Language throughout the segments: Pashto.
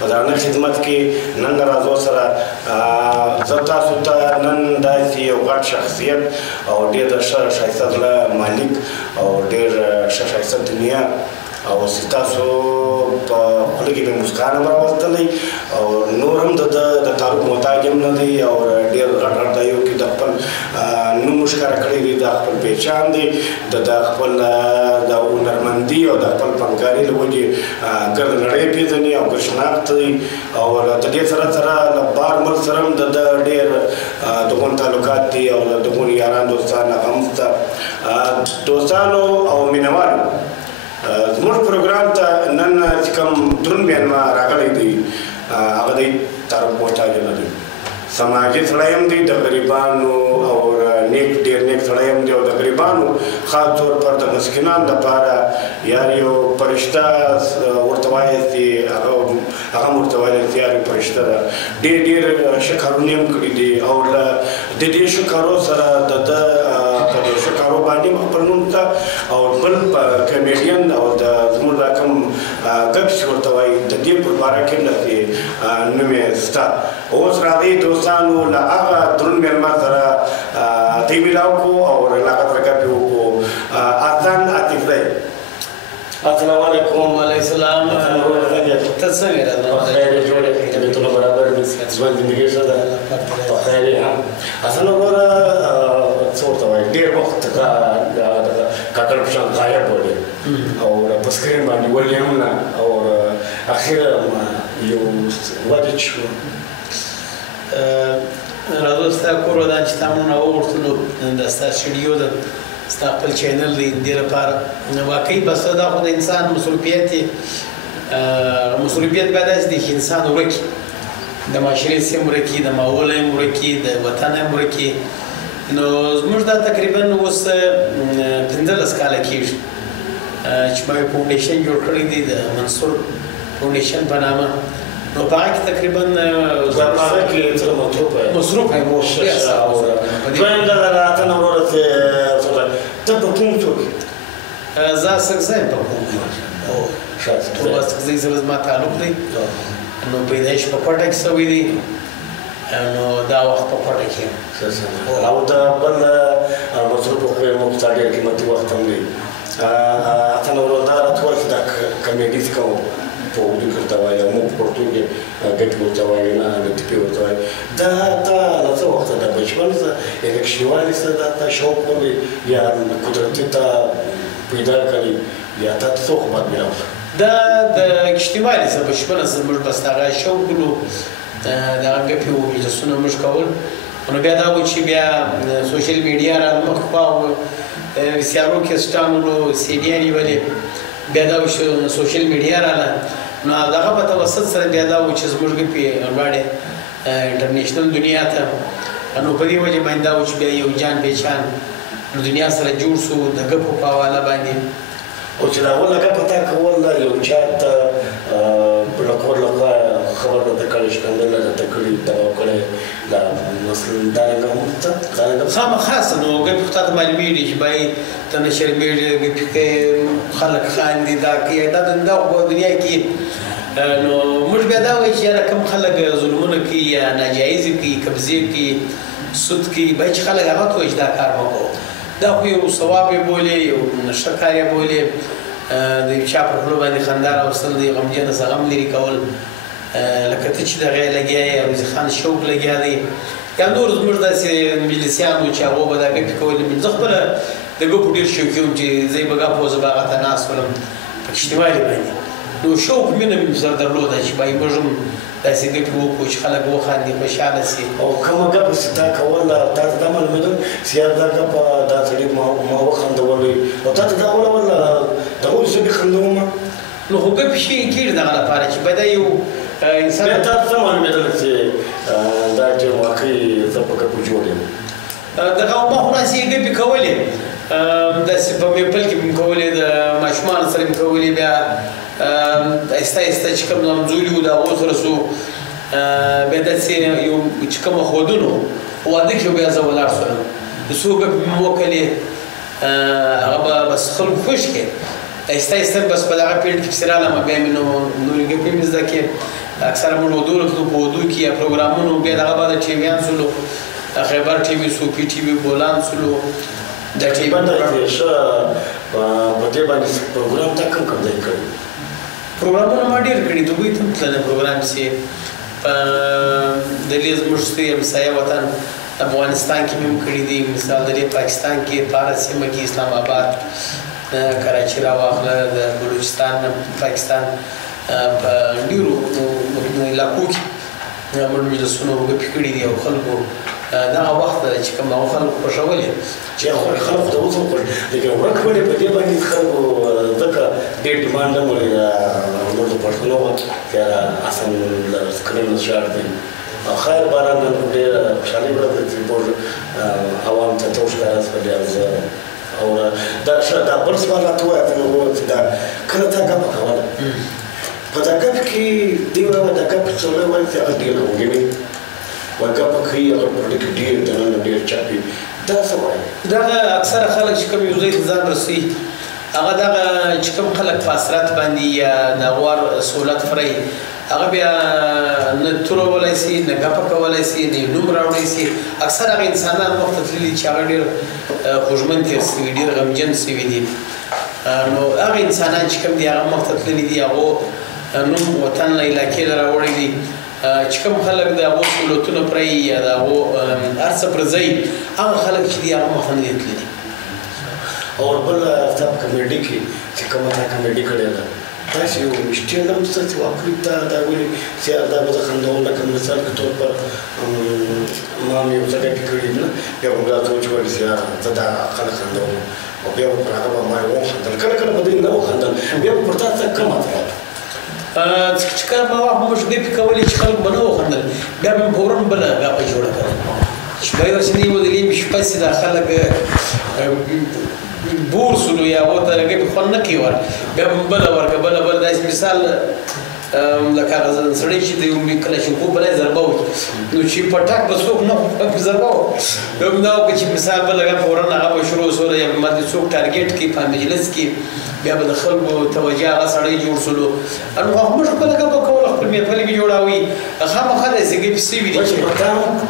په درانه خدمت کې نن راځو سره زه تاسو ته نن داسې یو غټ شخصیت او ډېر ښایسته زړه مالک او ډېر ښایسته دنیا او تاسو په خوله کې به مسکان هم راوستلی او نور هم د تعارف محتاج هم نه دی او ډېر غټ غټ ځایو کې د خپل نوم ښکاره کړی دی د خپل پهچان دی د خپل د هنرمندي او د خپل فنکاري له وجې ګرد نړۍ پېژني او ګرشناخت دی او د دې سره سره له بار ملک سره هم د ډېر دغون تعلقات دي او دغون یاران دوستان هغه هم شته دوستانو او مینهوالو زموږ پروګرام ته نن چې کوم دروند میلمه راغلی دی هغه دی تعارف محتاج نه دی سماجي سړی هم دی د غریبانو او ډېر نیک سړی هم دی او د غریبانو خاص طور پر د مسکینانو دپاره یار یو فرشته ورته وایاستې هغه هم ورته ویلی یار یو فرشته ده ډېر ښه کارونه هم کړي دي او له د دې ښه کارو سره د ده په دې ښه کارو باندې خپل نوم ته او بل کمیډین او د زموږ دا کوم ګپ چې ورته وایي د دې په باره کې هم داسې نوم یې شته اوس راغی دوستانو له هغه دروند میلمه سره دی میلاو کړو او له هغه سره ګپ یې وکړو اذان عاطف دی السلام علیکم وعلیکم السلام ته څنګه یې خیر یې جوړ یې طبیعتونه برابر دي ژوند زندګي ښه ده په خیر یې اصل وګوره څه ورته وایي ډېر وخت کاکړ په شان غایب ولې او په سکرین باندې ولې هم نه او اخره یو وجه شو راځو ستا کور ودان چې تا مونږ وغوښتلو دا ستا سټوډیو ده ستا خپل چینل دی دې لپاره واقعي بس دا خو د انسان مصروفیت دی مصروفیت باید داسې دی چې انسان ورک د معاشرې سیم ورکي د ماحول هم ورکي د وطن هم ورکي نو زموږ دا تقریبا اوس 15 کاله کېږي چې ما یو فاونډیشن جوړ کړی دی د منصور فاونډیشن په نامه نو په هغه کې تقریبا هغه کې تر مصروف یم دویم دا راته نه وروره ته په کوم څوک زه سکزی په کوم ټول سکزی سره زما تعلق دی نو پیدایش په کوټه کې شوی دی نو دا وخت په کوټه کې او د بل مصروف خو یې موږ ته ډېر قیمتي وخت هم دی ته نه وروره دا راته وایي چې دا کمیډي څه کوم په اردو کې ورته وایي موږ په پښتو کې ګټې ورته وایي نه ګټې ورته وایي دا تا له څه وخته د بچپن څخه یا د کوچنیوالي څخه دا تا شوق ولې یا قدرتي تا پیدا کړي یا تا څه وخت بعد میلاو دا د کوچنیوالي څخه بچپنه څخه موږ بس هغه شوق ولو دغه ګپې وو مجلسونه موږ کول نو بیا دا و چې بیا سوشل میډیا رامخ خوا سیارو کېسټان ولو سیډیانې ولې بیا دا سوشل میډیا رااله نو دغه په توسط سره بیا دا و چې زموږ ګپې ورواړې انټرنیشنل دنیا ته نو په دې وجې باندې دا و چې بیا یو جان پېچان دنیا سره جوړ سو د ګپو په حواله باندې او چې دا اوله ګپه تا کوله یو چا ته له کور له خوا خبر درته کړی ښکنځل درته کړي دغه کړی دا مثلا دا رنګه هم شته خامخا نو ګپې خو تا ته معلومېږي چې باید ته نه شرمېږې ګپې کوې خلک خاندي دا کوي دا په دنیا کې نو موږ بیا دا وایو چې یاره کوم خلک ظلمونه کوي یا ناجایزې کوي قبضې کوي سود کوي باید چې خلک هغه ته وایي چې دا کار مه کوو دا خو یو ثواب یې بولې یو ښه کار یې بولې د یو چا پر خوله باندې خندا راوستل د یو غمجنه څه غم لرې کول لکه ته چې دغه یې لګیا یې روزي خان شوق لګیا دی یا نور زموږ داسې مجلسیان وو چې هغو به دا ګپې کولې زه خپله د ګپو ډېر شوقي وم چې زه یې به ګپ و زه به هغه ته ناست ولم په کوچنیوالي باندې نو شوق مینه مې سره درلوده چې باید موږ هم داسې ګپې وکړو چې خلک وخاندي خوشحاله سي او کومه ګپه چې تا کوله تا ته دا معلومېدل چې یار دا ګپه دا سړي ما وخندولی او تا ته دا ولول دغه اوس زه بې خندومه نو خو ګپې شي کېږي دغه لپاره چې باید یو انسان بیا تا ته څه معلومېدل چې دا ډېر واقعي زه په ګپو جوړ یم دغه ما خو داسې یې ګپې کولې داسې په میپل کې مې کولې د ماشومانو سره مې کولې بیا آهسته آهسته چې کوم نامزوري وو د هغو سره سو بیا داسې یو چې کومه ښودنو واده کې بیا زه ولاړ شولم د څو ګپې مې وکړلې هغه به بس خلکو خوش کړې آهسته آهسته بس په دغه پیریډ کې پسې رالم بیا مې نورې ګپې مې زده کړې اکثره موږ ودو ته په ودو کې یا پروګرامونو بیا دغه بعد ټي ویان سولو خیبر ټي وي صوفي ټي وي بولان سولو د ټي وي باندې ښه په دې باندې پروګرام تا کوم ځای کړی پروګرامونه ما ډېر کړي دوی ته تللی پروګرام چې د لیز موږ ستوي همسایه وطن افغانستان کې مې هم کړي دي مثال د دې پاکستان کې پاره سیمه کې اسلام آباد کراچي راواخله د بلوچستان پاکستان په ډېرو علاقو کې موږ مجلسونه وګپې کړي دي او خلکو دغه وخت چې کوم هغو خلکو خوښولې چې خلکو ته اوس هم خوښ لیکن ورک ولې په دې باندې خلکو ځکه ډېر ډیمانډ هم موږ د پښتنو یاره حسن سکرین شعر دی او خیر باران نن ډېره خوشحالي ورځ چې موږ عوام ته ته وښکاره شولې او دا بل سوال راته ووایه ته مې وویل چې دا کله تا ګپه کوله په دا ګپ کې دوی وایي دا ګپ سړی وایي چې هغه ډېر غمګین وي وایي ګپه کوي هغه په ډېر کې ډېر دننه ډېر چاپي دا څه وایي دغه اکثره خلک چې کوم یو ځای ته ځان رسوي هغه دغه چې کوم خلک په حسرت باندې یا ناغوار سهولت فري هغه بیا نه تورولی سي نه ګپه کولی سي نه نوم راوړی سي اکثر هغه انسانان مخته تللي چې هغه ډېر خوږمن تېر سوي ډېر غمجن سوي دي نو هغه انسانان چې کوم دي هغه مخته تللي دي هغو نوم وطن له علاقې له راوړی دي چې کوم خلک د هغو سهولتونه پرې یا د هغو هر څه پر ځای هغه خلک چې دي هغه مخته نه دي تللي او بل ستا په کمیډي کې چې کومه تا کمیډي کړې ده تاسې یو سټینډ اپ څه چې واقعي تا دا ولې چې دا به زه خندوم لکه مثال په طور پر ما مې یو څه ګټې کړي دي نه بیا به مې راته وچوړي چې زه دا خلک خندوم او بیا به پر هغه به ما وخندل کله کله به دوی نه وخندل بیا به پر تا څه کم اثرات چې کله ما وخت موږ ګپې کولې چې خلک به نه وخندل بیا به مې فورا بله ګپه جوړه کړه چې بیا ورسې نه ودلې مې شپه چې دا خلک بور سولو یا ورته ګپې خوند نه کوي ور بیا به مې بله ورکړه بله داسې مثال لکه هغه سړی چې د یو کلاشینکوف بلی ضربه وکړي نو چې پټک به څوک نه ضربه وکړي بیا به مې دا وکړه چې مثال بله ګپه فورا هغه به شروع سوله یا به ماته څوک ټارګېټ کړي په مجلس کې بیا به د خلکو توجه هغه سړی جوړ سولو نو هغه موږ خپله ګپه کوله خپل محفل مې جوړاوي خامخا داسې ګپې سوي دي چې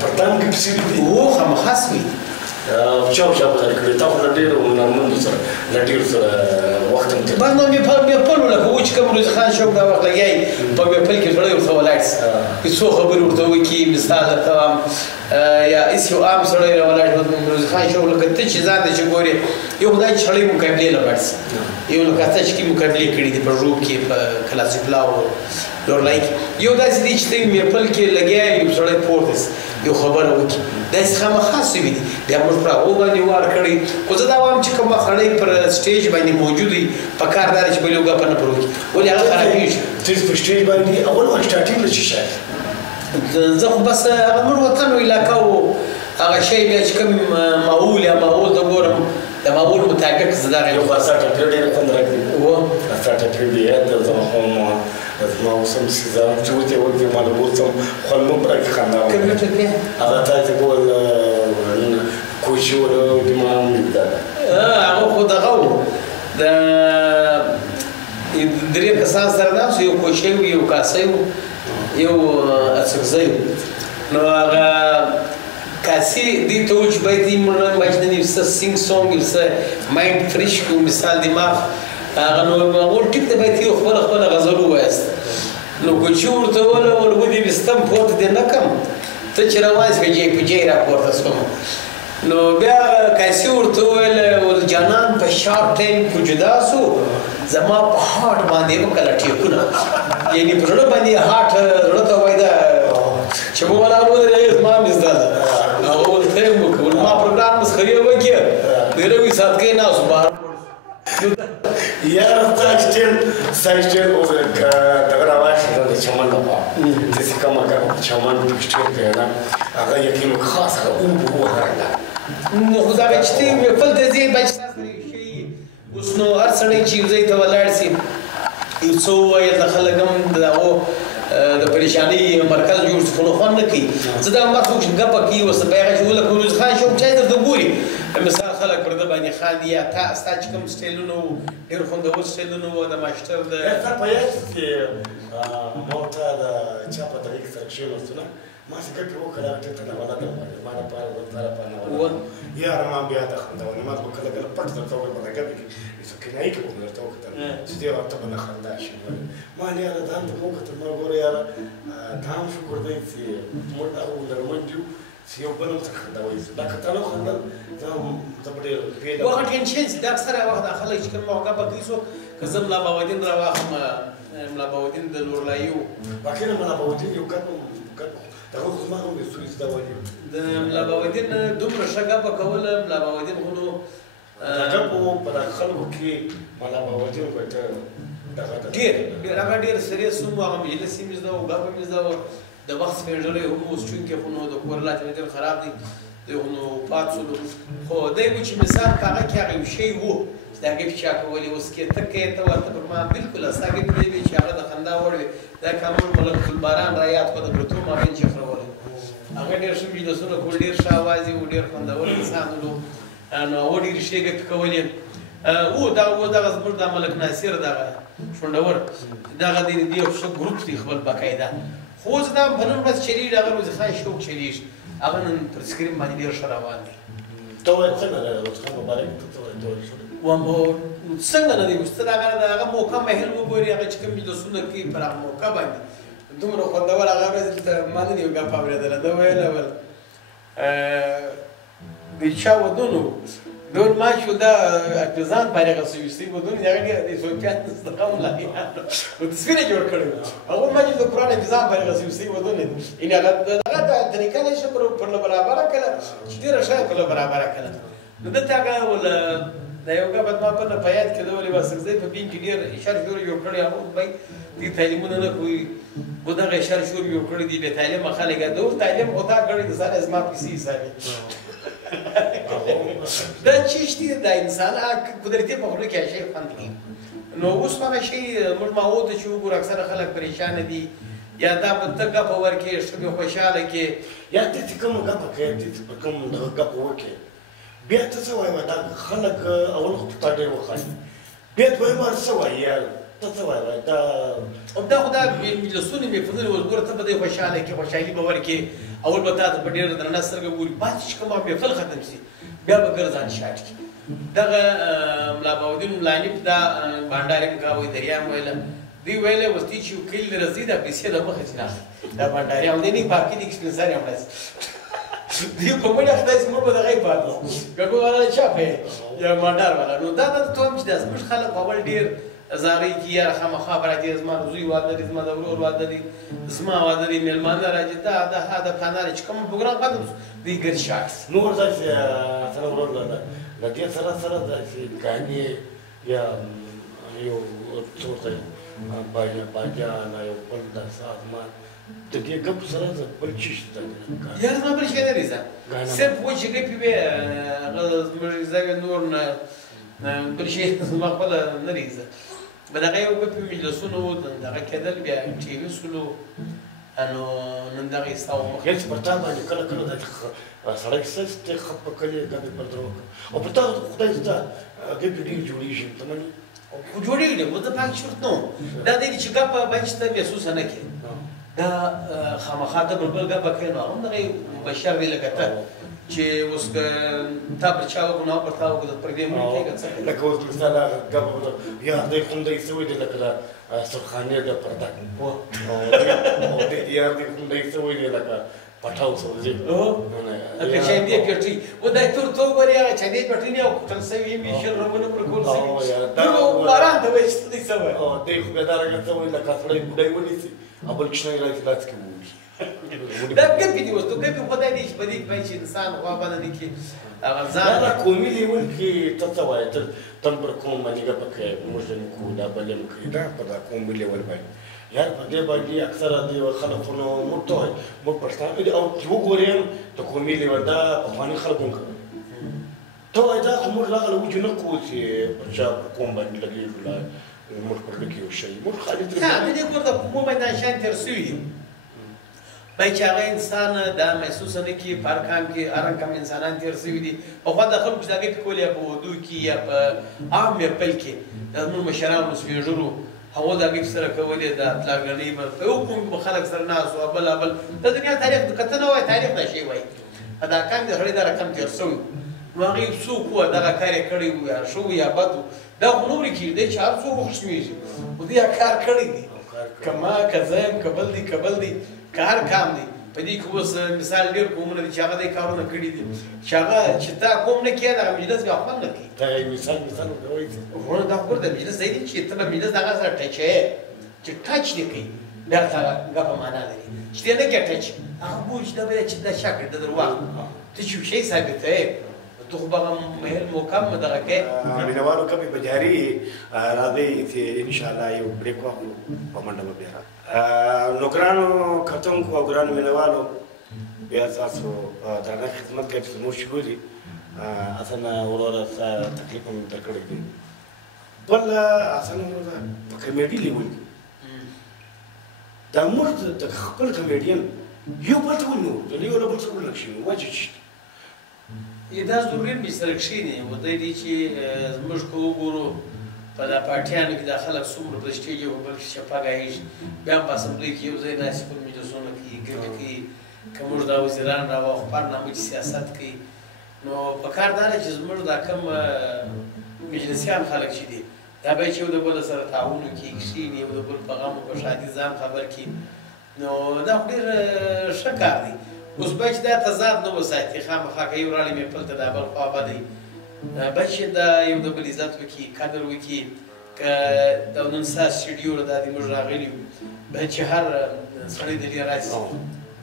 پرتان ګپې سوي دي هو خامخا سوي دي چاو بدل کړی تا خو له ډېرو هنرمندو سره له ډېرو سره وخت هم تېر بس نو محفل لکه و چې کوم روز خان شوق دا وخت لګیایي په محفل کې سړی ورته ولاړ سي څو خبرې ورته وکړي مثال درته وایم یا هېڅ یو عام سړی راولاړ روز خان شوق لکه ته چې ځان ته چې ګورې یو خدای چې سړی مقابلې له ولاړ سي یو لکه ته چې مقابلې کړي دي په ژوب کې په کلاسیک لاو لورلای کې یو داسې دی چې ته محفل کې لګیا یو سړی پورته سي یو خبره وکړي داسې خامخا سوي دي بیا موږ پر هغو باندې وار کړی خو زه دا وایم چې کوم سړی پر سټیج باندې موجود وي په کار دا دی چې بل یو ګپه نه پر وکړي ولې هغه خرابېږي ته په سټیج باندې اول وخت سټارټینګ له څه شی زه خو بس هغه موږ وطن و علاقه و هغه شی بیا چې کوم معول یا معول ته ګورم د معول مطابق زه دغه یو خو سټارټ ډېر خوند راکړي سټارټ دی د زما ما وسم سیزان چې وته وته ما له بوتم خپل مبرک خندا کومه ته هغه ته بول کوشور د ما مده هغه خو دغه د درې کسان سره دا یو کوشي یو کاسي یو اسکزي نو هغه کاسي دي ته چې باید یې مونږ باید نه سینګ سونګ مایند فریش کو مثال دماغ هغه نو ول ټیک ته باید یو خپل غزل وایست نو کوچی ورته ولا ودی بستم پورته دې نه کم ته چې روان شې په جې را پورته سوم نو بیا کاسي ورته ول جانان په شارټ ټایم کو جدا سو زما په هارت باندې وکړه ټیکونه یعنی په زړه باندې هارت ورته وای دا چې مو ولا ورته ما مزدا هغه ورته ما پروګرام مسخري وکړ ډېر وی سات کې نه اوس بار یا سایشتل او دغه راوښه د چمن لپاره د سکما کا چمن د پښتو کې نه هغه یقین خاصه او هو هغه نو خدای چې تی خپل د دې بچ شي اوس نو هر سړی چې زې ته ولاړ سي یو څو وایي د خلګم دغه د پریشانی مرکز جوړ څه خو نه کوي زه دا ما څوک ګپه کوي وسه بیغه چې ولکه روز خان شو چې درته ګوري مثال خلک پر ده باندې خاندي یا ستا چې کوم سټایلونه وو ډېر خوندور سټایلونه وو د ماشټر د ستا په یاد چې ما ورته د چا په طریق سره کښېناستو نه ما چې ګپې وکړه هغه ټیټه نوله ده ما لپاره ورته لپاره نوله یاره ما بیا د خندونې ما به کله کله پټ درته وکړم په دې ګپې کې کنایي کې به مې درته وکتل چې دې ورته به نه خندا شي ما یاره دا ته مې وکتل ما ګوره یاره دا هم شکر دی چې موږ هغه هنرمند یو چې یو بل هم څه خندوئ دا که ته نه وخندل زه به ډېر بېله وخت ټینشن چې دا اکثره وخت دا خلک چې کوم موقع په کوي څوک که زه ملا بهاودین راواخلم ملا بهاودین د لورلایي وو واقعا ملا بهاودین یو ګپ دغه خو زما هم د سوی زده ولي د ملا بهاودین دومره ښه ګپه کوله ملا بهاودین خو نو د ګپو په دغه خلکو کې ملا بهاودین خو ته دغه ډېر هغه ډېر سریس هم هغه مجلس یې مې زده وو ګپ مې زده وو د وخت سپېنډلی هم اوس چونکې خو نو د کور حالات مې ډېر خراب دي دی خو نو پات شولو خو دی و چې مثال په هغه کې هغه یو شی و چې دا ګپ چا کولې اوس کې ته کې ته ورته پر ما بلکل ستا ګپ دی وي چې هغه د خندا وړ وي دا کامل ملک الباران را یاد کړه د ګرتو مابین چې خرولی هغه ډېر ښه مجلسونه کول ډېر ښه اواز یې و ډېر خوندور انسان و نو هغه ډېرې ښې ګپې کولې دغه زموږ دا ملک ناصر دغه شونډور دغه دی یو ښه ګروپ دی خپل باقاعده خو اوس دا په نن ورځ چلیږي هغه روزي خان شوق چلیږي هغه نن پر سکرین باندې ډېر ښه روان دی ته وایې څنګه دی روز خان مبارک ته وایې څنګه نه دی اوس ته هغه موقع مهل وګورې هغه چې کوم مجلسونه کوي پر هغه موقع باندې دومره خوندور هغه ورځ ته ما نه دي یو ګپ اورېدلی ده ویلی ول د چا ودونو دور ما شو دا ارتزان فارغه سویستی ودون هغه د سوپیان استقام لا او تصویر جوړ کړو هغه ما چې د قران ارتزان فارغه سویستی ودون ان هغه دا طریقه نشه پر برابر کړه چې ډیره شای پر برابر کړه نو دته هغه ول دا یو ګبد ما په پیاد کې ډولې واسګزې په بین کې ډیر اشاره جوړ کړی هغه به دې تعلیمونه نه کوي ودغه اشاره جوړ کړی دی به تعلیم خلک دا تعلیم خدا کړی د سره اسما پیسې حسابي دا چیشتي د انسان قدرتي په خلکو کې شي خوند کوي نو اوس هغه شی موږ معود چې وګور اکثره خلک پریشان دي یا دا په تګه په ورکه شګه خوشاله کې یا ته کوم غږ کوي ته کوم غږ وکي بیا ته څه وایي دا خلک اول خو ته ډېر وخایي بیا ته وایي ما څه وایي ته څه وایي دا خدا مجلسونه مې فضل ورګور ته به خوشاله کې خوشالي به ورکه اول به تاسو په ډېر درنه سترګه ګوري پاتې چې کومه محفل ختم شي بیا به ګرځان شاټ کی دغه ملا بهاودین ملانیب دا بانډاریم کاوی دریام ویله دی ویله وستي چې کله رزيده پیسې د مخه چې نه دا بانډاریم دی نه باقي د ایکسپنسر هم راځي دی کومه خدای زموږ په دغه پاتې ګګو ولا چاپه یا بانډار ولا نو دا ته ته چې داس مش خلک اول ډېر زاري کی یا خامخا براتي زما زوی واده دي زما ضرور واده دي زما واده دي ملمانه راځي دا هدا خانه چې کوم پروګرام قدم دی ګر شاکس نور ځای سره ورور ده لکه سره د کہانی یا یو څورته باجا نه یو بل د سازمان د دې ګپ سره بل چی شته یا ما بل شي نه دي صرف و چې ګپي به زاوی نور نه بل شي ما خپل نه ریزه بدغه یو ګپي مجلسونه دغه کېدل بیا ټي وي سلو انو نن دغه استاو مخې چې پرتا باندې کله کله د سړی څه خپ کړي ګپي پر درو او پرتا خدای ته ګپي ډیر جوړیږي تمني خو جوړیږي مو ته پاک شرط نو دا دې چې ګپ باندې ته محسوس نه کې دا خامخا ته بل ګپ کوي نو هم دغه بشر وی لګته چې اوس تا پر چا وګناو پر تا وګد پر دې مونږ کې څه لکه اوس مثال ګپ یا دې کوم دې سوي دې لکه سرخانه د پردا او دې یا دې کوم دې سوي دې لکه پټاو سوځي لکه چې دې پټي و دا تور تو غوړیا چې دې پټي نه او تل سوي می شر رومنه پر کول سي نو باران ته وښته دې سوي او دې خو به دا راګه سوي لکه سړی بډای ونیسي ابل کښنه راځي لاس کې وږي دا ګپي دی وستو ګپي خدای دې په دې پای چې انسان خو باندې کې غزان دا قومي لیول کې ته وایي تم پر کوم باندې ګپ کې موږ نه کو دا بلم کې دا په دا قومي لیول باندې یار په دې باندې اکثره دې خلکو نو متوي مو پښتانه دي او چې وګورم ته قومي لیول دا په باندې خلکو ته وایي دا موږ راغلو چې نه کو چې پر چا کوم باندې لګي ولا موږ پر لګي شي موږ خالي دې ګور دا کوم باندې شان تر سوي باید چې هغه انسان دا محسوسه نه کړي په هر کام کې هر کم انسانان تېر شوي دي پخوا د خلکو چې د هغې پکول یا په ودو کې یا په عام یا پل کې د زموږ مشرانو سپین ږیرو هغو د هغې سره کولې د پلارګنۍ به په یو کوم خلک سره ناست وو بل بل د دنیا تاریخ که ته نه وایې تاریخ دا شی وایي دا کام د سړی دا رقم تېر شوی نو هغې څوک وو دغه کار یې کړی وو یا ښه وو یا بد وو دا خو نه ورې کېږي دی چې هر څوک وخصمېږي خو دوی کار کړی دی که ما که زه یم که بل دی که هر کام دی په دې کې اوس مثال ډېر قومونه دي چې هغه دې کارونه کړي دي چې هغه چې تا قوم نه کوي دغه مجلس بیا خوند نه کوي دغه مثال ورکوئ ورونه دا خو د مجلس ځای دی چې ته به مجلس دغه سره ټچ یې چې ټچ دې کوي بیا هغه ګپه معنا لري چې دې نه کوي ټچ هغه بوج دا به چې دا شکر د درواغ ته چې شی ثابتوې ته خو به مهر محکم دغه کوې مینهوالو کمې به جاري راځئ چې انشاءالله یو بریک واخلو په منډه به بیا نوکرانو کتونکو او ګرانو مینهوالو بیا تاسو درنه خدمت کوي چې زموږ شروع دي حسن وروره تکلیف هم در کړی دی بل حسن وروره په کمیډي لیول کې دا موږ د خپل کمیډین یو بل ته ونیو د یو له بل سره ولکښینو وجه څه دا ضروري مې سره کښېني و دی دی چې زموږ که وګورو په دا پارټیانو کې دا خلک څومره په سټیج یو بل کې چپه ګایېږي بیا هم په اسمبلۍ کې یو ځای ناستې په مجلسونو کې ګټې کوي که موږ دا وزیران راواخو برنامه چې سیاست کوي نو پکار دا ده چې زموږ دا کم مجلسیان خلک چې دي دا باید چې یو د بل سره تعاون وکړي کښېني یو د بل په غم او په ښادي ځان خبر کړي نو دا خو ډېر ښه کار دی اوس باید چې دا تضاد نه وساتي خامخا که یو راړی مې پل ته دا بل خوا بدی باید چې دا یو د بل عزت وکړي قدر وکړي که دا نن ساعت سټډیو له دا د موږ راغلي یو باید چې هر سړی د دې راشي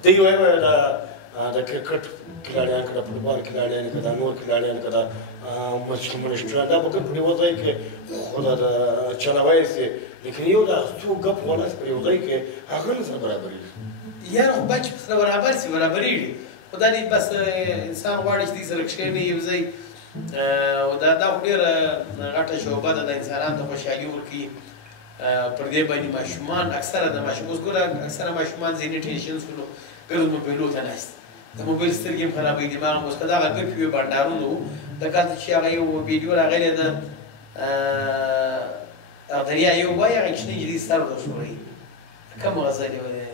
ته یې وایې د کرکټ کلاړیان که د فوټبال کلاړیان که د نور کلاړیان که د منشټران دا به ګپ په یوه ځای کې خو د چلاوی سي لیکن یو دا څو ګپ ولاس په یو ځای کې هغه نه سره برابرېږي یاره خو باید چې سره برابر سي برابرېږي خو دا نه بس انسان غواړي چې دې سره کښېني یو ځای او دا خو ډېره غټه شعبه ده د انسانانو ته خوشحالي ورکوي پر دې باندې ماشومان اکثره د ماشوم اوس ګوره اکثره ماشومان ذهني ټینشن سولو ګرځ موبایلو ته ناست د موبایل سترګې هم خرابوي دماغ هم اوس که دغه ګپې وي بانډارونه وو لکه هلته چې هغه یو ویډیو راغلی ده دریا یو وایي هغه کوچنۍ نجلۍ سر ورته ښوروي کومه غزلې وایي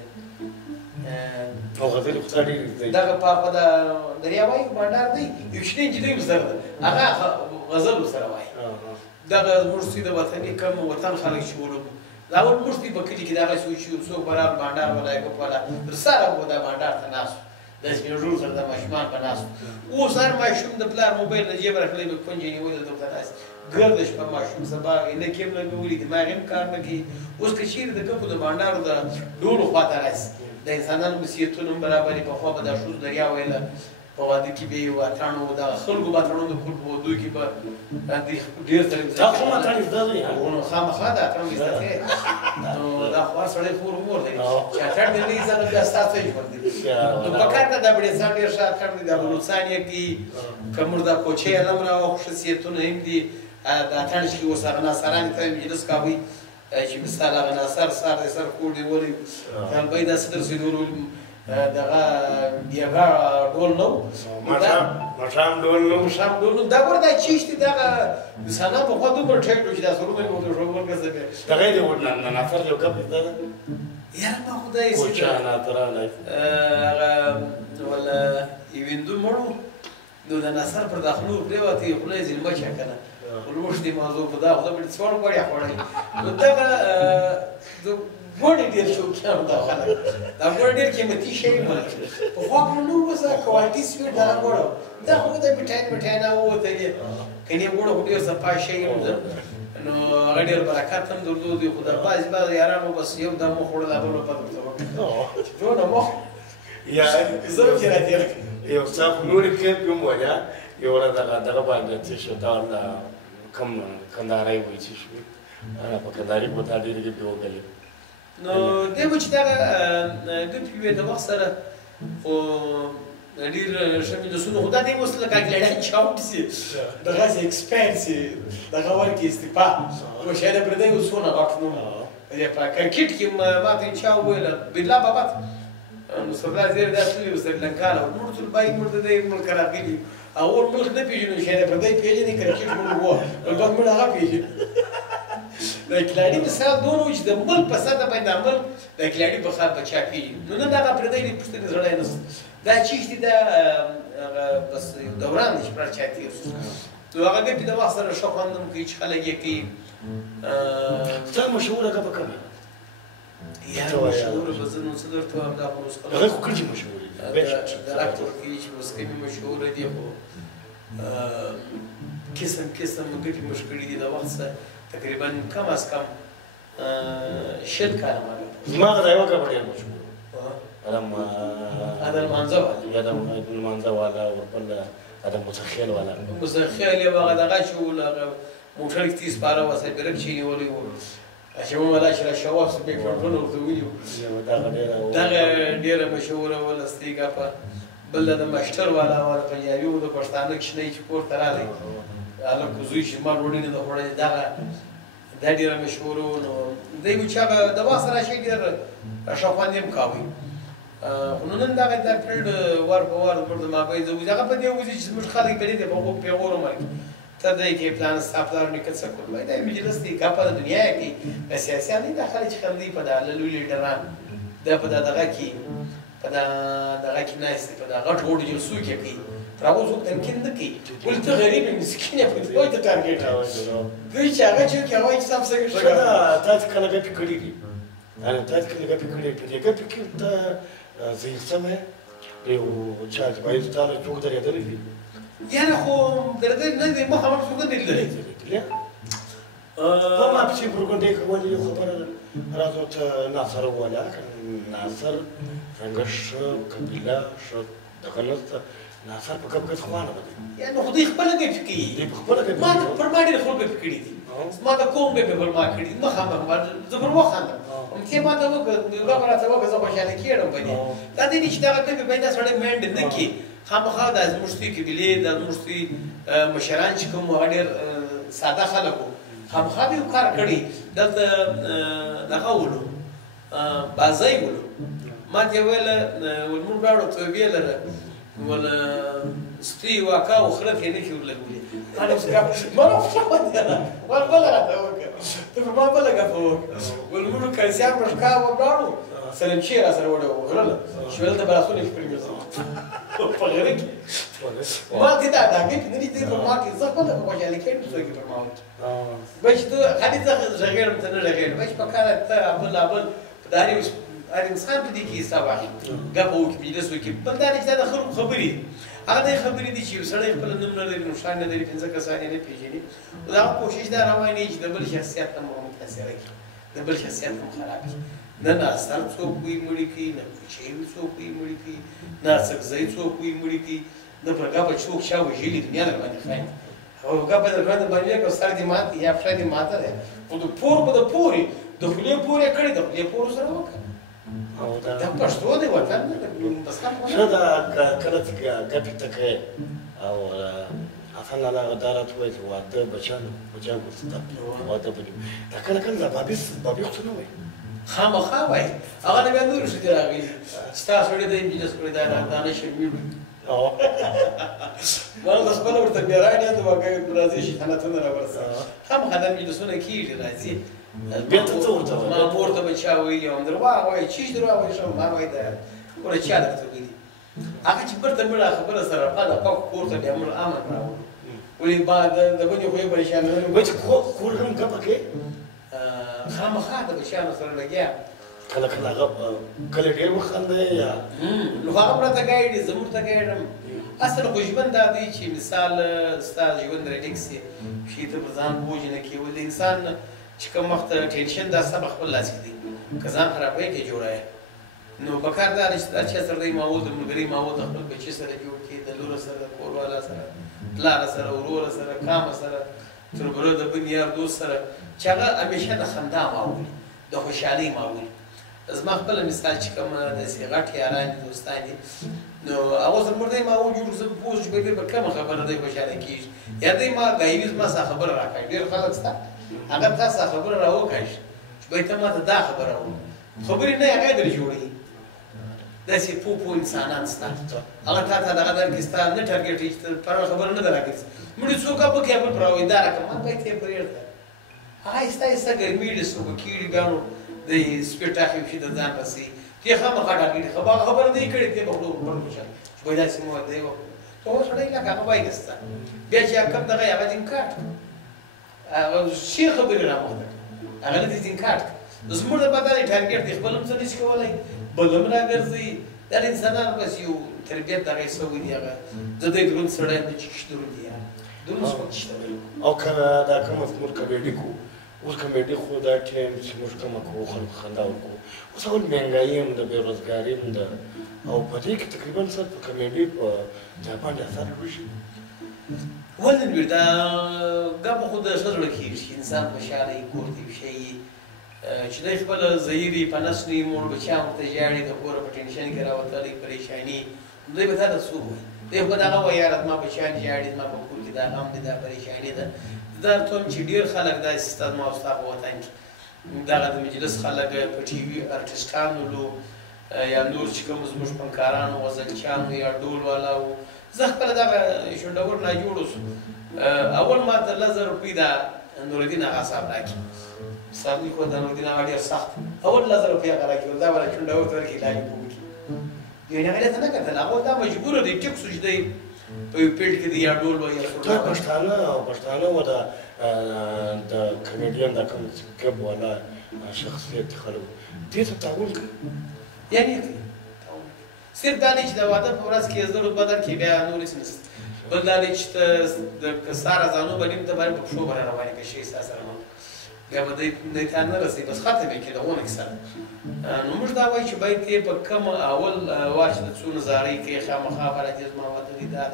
او غزلې خو ستا ډېرې زده دغه په هغه د دریا وایي بانډار دی یو کوچنۍ نجلۍ ورسره ده هغه غزل ورسره وایي دغه زموږ د وطني کم وطن خلک چې ولوم دا اول موږ په کلي کې دغه څوک برابر بانډار ولا یې کوپاله تر سره به دا بانډار ته ناست د سپین ږیرو سره د ماشومان په ناست اوس هر ماشوم د پلار موبایل د جیب راخلی به کونجې نیولې دلته ناست ګرد شپه ماشوم سبا نه کیم نه نیولي دماغ هم کار نه کوي اوس که چېرې د ګپو د بانډارو د ډولو خواته راسي د انسانانو مسیحیتونه هم برابرې پخوا به دا ښځو دریا ویله په واده کې به یې اتڼو د خلکو به اتڼو د خلکو په ودو کې به ډېر سره دا خو اتڼ زده دی نو خامخا د اتڼ زده کوې نو دا خو هر سړی خور مور دی چې اتڼ دې نه زده بیا ستا څه ژوند دی نو پکار ده دا بړېسان ډېر ښه اتڼ دی دا بلوڅان یې دي که موږ دا کوچۍ علم راوخو شخصیتونه هم دي د اتڼ چې اوس هغه ناصران ته مجلس کاوي چې مثال هغه ناصر سر د سر کور دی ولې طالبۍ داسې درسېدلو دغه بیګا ډول نو مشام ډول نو دا ګوره دا چیشت دی دغه انسانان پخوا دومره ټیټ وو چې دا سرونه یې ورته ښوول که څه بیا دغه یې د ناصر یو ګپ زده ده یاره ما خو دا یې کوچه ناترانه هغه ولا یویندو مړو نو د ناصر پر داخلو پرېوتې خوله یې زلمه چه که نه ولوش دې موضوع په دا خو دا بړې څوړ غوړې خوړلې نو دغه غوړې ډېر شوقیان دا خلک دا غوړ ډېر قیمتي شی وو پخوا خو نه وو څه کوالټي سویټ دغه غوړه دا خو د مټیانه ووته دي کنې غوړه خو ډېر صفا شی و نو هغه ډېر برکت هم درلود خو د بعض یارانو بس یو دم وخوړل هغه بله پته ورته وکړه ټوله مخ یا زه چې راتېر یو څه نورې کیپ هم وایه یو ورځ دغه باندې څه شو دا کم کندهاری وایي چې شوي په کندهاري به تا ډېرې ګپې وکړلې نو دی به چې دغه ګپې وې د وخت سره خو ډېر ښه مجلسونه خو دا دی اوس لکه انګلیډیان چاوټ سي دغسې ایکسپیرټ سي دغه ورکړي استعفا نو شاید پرېدی اوس څونه غټ نوم په کرکټ کې ما ته چا وویله بلا بابت نو سردار زیر دا تللی و سریلانکا له نور ټول بای موږ د دې ملک راغلي اول ملک نه پیژنو چې په دې پیژنې کرکټ موږ وو بل موږ هغه پیژنو د کلاړي مثال دونو چې د ملک په ساده باندې عمل د کلاړي په خاطر بچا پیژني نو نه دا پر دې پښتني زړه نه دا چیشتي دا بس دوران چې پر چاتي نو هغه په د وخت سره شو خوندم کوي چې خلک یې کوي څنګه مشهوره کا پکمه یا مشهور بزن صدر تو هم دا خلاص هغه خو کړي مشهور دي دا راکټور کې چې اوس کې مشهور دي خو قسم ګټي مشکل دي دا وخت تقریبا کم از کم شل کاله ما دا یو کا ډېر مشهور ادم مانزه والا وربل ادم متخیل والا متخیل یو هغه دغه شو موټر کې 30 بارا وسه برک شي نیولې و چې مو ولا چې شواف سپیک ورته ورته ویو دا ډیره مشهوره ولستیګه په بل د ماشټر والا او پنجابي او د پښتانه کې نه چې پور تراله هغه کوزوي چې ما وړي نه وړي دا ډیره مشهوره نو دوی چې هغه د واسره شي ډیر شاوخواندې مکاوي نو نن دا د پرد ور په ور پر ما به زه هغه په دې وځي چې موږ خلک کړي دي په پیغور مرګ ته دې کې پلان سافلار نکڅ کول دا مجلس دی کا په دنیا کې سیاسي نه داخلي چې خلدي په دالو لیډران دا په دغه کې په دغه کې نه است په دغه ټوډ جلسو کې کوي راوځو تمکین نه کوي ولته غریب مسکین په دوی ته ټارګټ دوی چې هغه چې هغه حساب څنګه شو دا تاسو کله به پکړی دي انا تاسو کله به پکړی په دې کې ته زي سمه یو چا چې باید تاسو څوک درېدل دي یعنی خو درته نه دی مخه څوک نه لیدل په ما په پروګرام کې کومه خبره راځو ته ناصر ولا ناصر څنګه شو قبيله شو دخلت ناصر په کوم کې خوانه بده یعنی خو دې خپل کې فکرې دې خپل کې ما پر باندې خپل کې فکرې دي ما دا کوم به پر ما کړی مخه ما زبر وخاندم چې ما ته وګورم دا راته وګورم زه خوشاله کېږم په دې دا دې چې دا په پیدا سره مند نه کی خامخا د ازمشتي کې بلې د ازمشتي مشران چې کوم هغه ساده خلکو خامخا به کار کړی دلته دغه ولو بازای ولو ما دې ویل ولمون باندې ته ویل ولا ستي واکا او خرف یې نه کیول لګولې انا څنګه ما نه فهمت انا ولا راته وکړه ته ما بل غفوک ولمون کلسیام رشکا و باندې سلام شي را سره وړو غره شول ته براسونه فکر مې په غره کې ما دې دا کې نه دې په ما کې زه په خوشاله کې څه کې په ما بچ ته خالي زه غیر ته نه غیر بچ په کار ته ابل داري انسان په دې کې حساب واخلي غو کې بجلس وکي بل دا چې دا خبري هغه خبرې دي چې سړی خپل نوم نه لري نشان نه لري پنځه کسانې نه پیژني دا کوشش دا روانه چې د بل شخصیت ته متاثر کړي د بل شخصیت هم خراب کړي نه ناصر څوک وي مړی کی نه کوچي څوک وي مړی کی نه سګزای څوک وي مړی کی نه پرګه په څوک شاو ویلي دنیا نه باندې خاين او هغه په دغه باندې کو سر دي مات یا فرد ماته ده په د پور په د پوري د خپلې پورې کړي د خپلې پور سره وکړه او دا پښتو دی وطن بس شنو دا کله چې ګپی تکه او افنه لا غدارت وای واده بچانو ورسته واده بلی دا کله دا بابي خو نه وای خامخا وای هغه نه به نور شي راغلی ستاسو لري د انجینر سکول دا نه شرمېږي او ما د خپل ورته بیرانه د واقعي راځي شي حالتونه راورسه خامخا د انجینر کېږي راځي بیرته ته ورته ما ورته بچا ویلی هم دروا وای چی دروا وای شو ما وای دا ور چا درته ویلی هغه چې برته مړه خبره سره په دا پاک کوړه بیا مړ امن راوړ ولې بعد د بنو خو به شان وای چې کور هم کپکه خامخا د بچانو سره لګیا کله کله ډیر وخنده یا نو هغه پرته ګایډ زموږ ته ګایډم اصل خو ژوند دا دی چې مثال ستاسو ژوند ریډکسي شي ته ځان بوج نه کیول انسان چې کوم وخت ټینشن دا سبق خپل لاس کې دي که ځان خرابوي کې جوړای نو بکار دا چې سره دی ماحول د ملګری ماحول د خپل بچی سره جوړ کې د لور سره کوروالا سره پلار سره ورور سره کام سره تربره د بنیار دوست سره چې هغه همیشه د خندا ماحول د خوشحالي ماحول زما خپل مثال چې کوم د غټ یاران دوستان دي نو هغه زموږ د ماحول جوړ زه پوه شو به کوم خبره دی خوشاله کیږي یا دې ما غایوز ما څه خبره راکړي ډیر خلک ستا اگر تاسو خبره راوکړئ چې به ته ما ته دا خبره و خبرې نه هغه درې جوړي داسې پوه انسانان شته هغه تا ته دغه درکړي ستا نه ټارګېټ وي چې پروا خبره نه ده راګرځي مړي څوک به کابل پر وایي دا راکړه ما باید یې پرېږده هغه آهسته آهسته ګرمېږي څوک کېږي بیا نو د سپېټ اخیو شي د ځان پسې تی خامخا ټارګېټ خبره نه یې کړې تی به خولو پر خوشحال چې وایي داسې مو دی وکړو ته اوس سړی لکه هغه وایي ستا بیا چې کم دغه یې هغه ځین کاټ هغه ښې خبرې رامخته کړه هغه نه دې ځین کاټ کړه زموږ دپاره دا دی ټارګېټ دی خپل هم څه نشي کولی بل هم راګرځي دا د انسانانو بس یو تربیت دغه یې سوی دی هغه زه دی دروند سړی نه چې کښ دروند دی دروند سپک شته او که دا کومه زموږ کمیډي کوو اوس کمیډي خو دا ټایم چې موږ کومه کوو خلکو خندا وکړو اوس اول مهنګایي هم ده بېروزګاري هم ده او په دې کې تقریبا سر په کمیډي په جاپان کې اثر وشي ولې وي دا ګپه خو د ښه زړه کېږي چې انسان خوشحاله وي کور ته ویښه وي چې دی خپله ضعیف وي په نس نه وي مور بچیان ورته ژاړي د کوره په ټینشن کې راوتلی پریشاني دوی به تا ته څوک وایي دوی خو دغه وایي یاره زما بچیان ژاړي زما په کور کې دا غم دی دا پریشاني ده زه درته وایم چې ډېر خلک داسې ستا زما او ستا په وطن کې دغه د مجلس خلک په ټي وي ارټسټان ولو یا نور چې کوم زموږ فنکاران وو غزلچیان وو یا ډول والا وو زه خپله دغه شونډور ناجوړ اوسم اول ما ته 1000 روپۍ دا نورالدین اغا صاحب راکړي صاحب خو د نورالدین اغا ډېر سخت اول 1000 روپۍ هغه راکړي دا والا شونډور ته ورکړي علاج به وکړي یعنې هغې ته نه کتل هغه دا مجبوره دی ټیک شو چې دی په یو فیلډ کې دی یا ډول وایي یا پښتانه و د کمیډین دا کوم کب والا شخصیت خلکو دې ته تعاون کوي یعنې صرف دا دی چې د واده په ورځ کې زه رتبه درکړي بیا نور هېڅ نشته بل دا دی چې ته د ساره زانو به نیم ته باندې په پښو باندې روانې که شي ستا سره نو بیا به دی ته نه رسوي بس ختم یې کړي د غونه کیسه نو موږ دا وایو چې باید یې په کم اول وار چې د څو نظارۍ کوي خامخا فراتې زما واده دی دا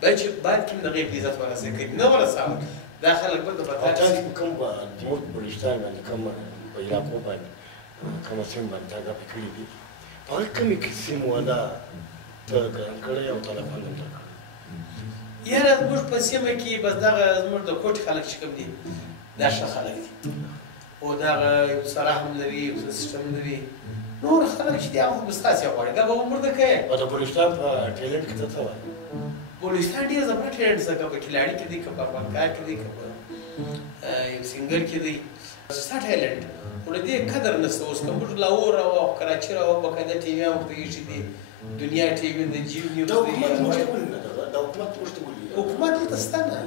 باید چې باید کوم دغې په عزت ورسوي که نه ورسوه دا خلک بل د او تاسو په کوم زموږ بلوچستان باندې کوم په علاقو باندې کومه سیمه باندې دا ګپې کړي دي په هغه کومې کیسې مو واده ته ګرم کړی او تلفون هم درکړی یاره زموږ په سیمه کې بس دغه زموږ د کوټې خلک چې کوم دي دا ښه خلک دي او دغه یو څه رحم لري یو څه سیسټم لري نور خلک چې دي هغه خو به ستاسې غواړي دا به عمر ده کوې او د بلوچستان په ټیلنټ کې ته څه وایي بلوچستان ډېر زبر ټیلنټ شته که په کلاړي کې دی که په افغانکار کې دی که په یو سینګر کې دی شته ټیلنټ خو د دې قدر نشته اوس که موږ لاهور او کراچي راو باقاعده ټي وي هم ورته ایښي دي دنیا ټي وي د جیو نیوز د حکومت موږ ته ولې نه ده د حکومت موږ ته ولې حکومت دلته شته نه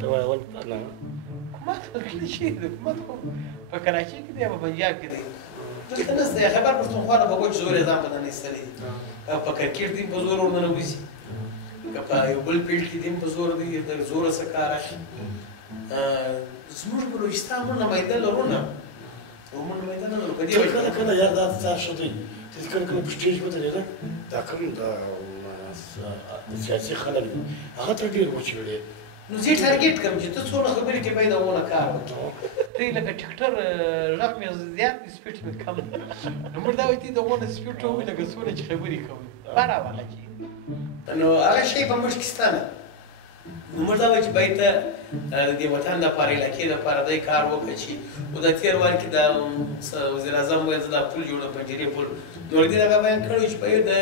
ته وایې ول نه حکومت هغه شي دی حکومت خو په کراچي کې دی یا په پنجاب کې دی دلته نشته خیبر پښتونخوا نه په کوم زور یې ځان په دننه ایستلی په کرکټ دې په زور ورننوځي که په یو بل فیلډ کې دې په زور دی د زوره څه کار اخلي زموږ بلوچستان موږ نمایده لرو نه موږ نمایده نه لرو په دې کله کله یار دا څه ښه دی چې کله کله په سټیج ودرېده دا کوم د سیاسي خلک دي هغه ته ډېر وچېړې نو زه ټارګېټ کړم چې ته څونه خبرې کې باید دغونه کار وکړې ته یې لکه ټکټر غږ مې زیات دی سپیډ مې کم دی نو موږ دا وایي ته دغونه سپیډ ووایي لکه څونه چې خبرې کوي باره والا چې نو هغه شی په موږ کې شته نه نو موږ دا وایو چې باید ته د دې وطن دپاره علاقې دپاره دی کار وکړه چې و د تېر وار کې د وزیر اعظم ویل زه دا پل جوړم پنجرې پل نورالدین هغه بیان کړی چې باید د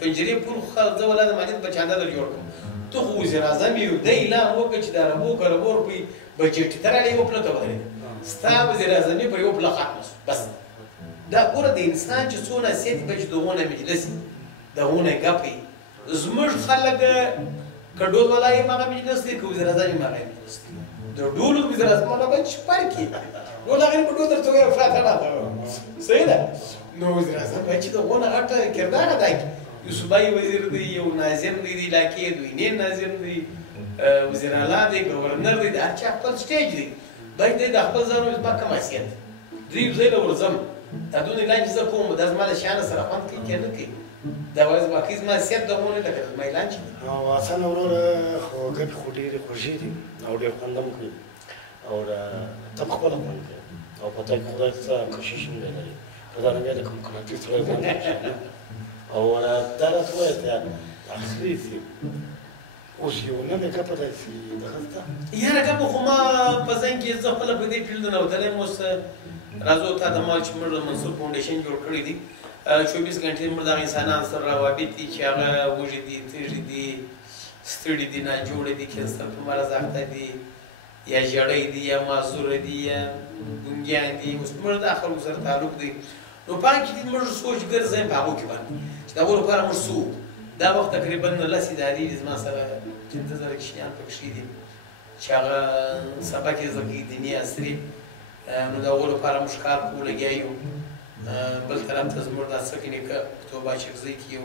پنجرې پل خو زه ولا د مالیات بچانده در جوړ کړم ته خو وزیر اعظم یې دی اعلان وکړه چې د اربو کربو روپۍ بجټ ته راغلی یوه پله ته ودرېده ستا وزیر اعظمي په یوه پله ختمه شو بس دا ګوره د انسان چې څو نصیحت به چې دغونه مجلس دغونه ګپې زموږ خلک که ډول والا یې هغه مجلس دی که وزیر اعظم یې هغه مجلس دی د ډول وزیر اعظم والا باید چې فرق یې ډول هغه په ډول درته وایي افراط راته صحیح ده نو وزیر اعظم باید چې دغونه غټه کردار ادا کړي یو صوبایي وزیر دی یو ناظم دی د علاقې دوینې ناظم دی وزیر اعلی دی ګورنر دی د هر چا خپل سټیج دی باید دی د خپل ځان وایي زما کم حیثیت زه یو ځای له ورځم دا دونه اعلان چې زه کوم دا زما له شیانه سره خوند کوي که نه کوي دا وایي واقعي زما حیثیت دغونه لکه زما اعلان چې او حسن وروره خو ګپې خو ډېرې خوږې دي او ډېر خوند هم کوي او ته په خپله خوند کوي او په تا کې خدای څه کشش هم لري په دا رنګه د کوم قناعتي سړی ځان او دا راته وایه ته اخري سي اوس یو نوې ګپه داسې دغه شته یاره ګپه خو ما په ذهن کې زه خپله په دې فیلډ نه وتلی یم اوس راځو تا د ما چې موږ د منصور فاونډیشن جوړ کړی دی 24 غنټې زموږ دغه انسانان سره روابط دي چې هغه وږي دي، تږي دي، ستړي دي، ناجوړه دي، کینسر په مرض اخته دي، یا ژړی دي، یا معذوره دي، یا ګونګیان دي. اوس زموږ د خلکو سره تعلق دی، نو په هغه کې موږ سوچ ګرځوو په هغو کې باندې چې د هغو لپاره موږ څه وکړو. دا وخت تقریبا 10 ادارې دي زما سره 15,000 کشیان پکې دي چې هغه سبق یې زده کوي دیني عصري، نو د هغو لپاره موږ کار کوو، لګیا یو. بل طرف ته زموږ دا څه کلینیکه په توبه چکزۍ کې یو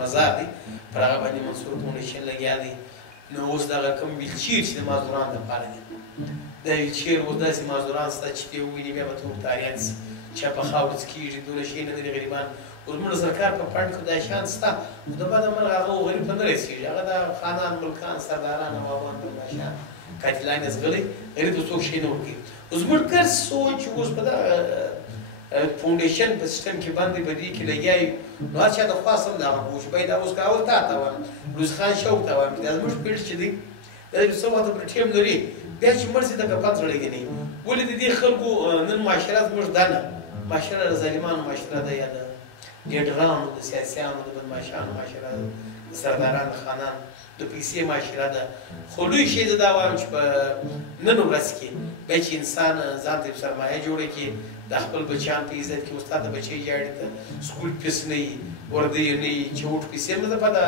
مزار دی، پر هغه باندې منصور فاونډیشن لګیا دی. نو اوس دغه کوم ویلچیر چې د معذورانو دپاره دی، دا ویلچیر اوس داسې معذوران شته چې دی وویني بیا به ته ورته حیران شي چې په خاورو څه کېږي، دونه شی نه لري غریبان. اوس زموږ سرکار په فنډ کې دا شیان شته، خو د بده مرغه هغه غریب ته نه رسېږي. هغه د خانان، ملکان، سرداران، نوابان، بدماشان، قاتلان یې زغلي، غریب ته څوک شی نه ورکوي. اوس زموږ ګرد سوچ اوس په دغه فاونډیشن په سیستم کې باندې په دې کې لګیا یو. نو هر چا د خواست هم دغه کوو چې باید دا اوس کول تا ته وایم، روزخان شوق ته وایم چې دا زموږ پیډ چې دی دا څه وخت پرې ټیم لري، بیا چې مړ شي د کپان زړه ګني. ولې د دې خلکو نن معاشره زموږ دا نه، معاشره د ظالمانو معاشره ده، یا د لیډرانو، د سیاسیانو، د بدماشانو معاشره ده، د سردارانو، د خانانو د پیسې معاشره ده. خو لوی شی زه دا وایم چې په نن ورځ کې بیا چې انسان ځان ته سرمایه جوړه کړي، د خپل بچیان په عزت کې استاد د بچی جاړي ته سکول فیس نه وي، وردی نه وي، چې وټ پیسې مې په دا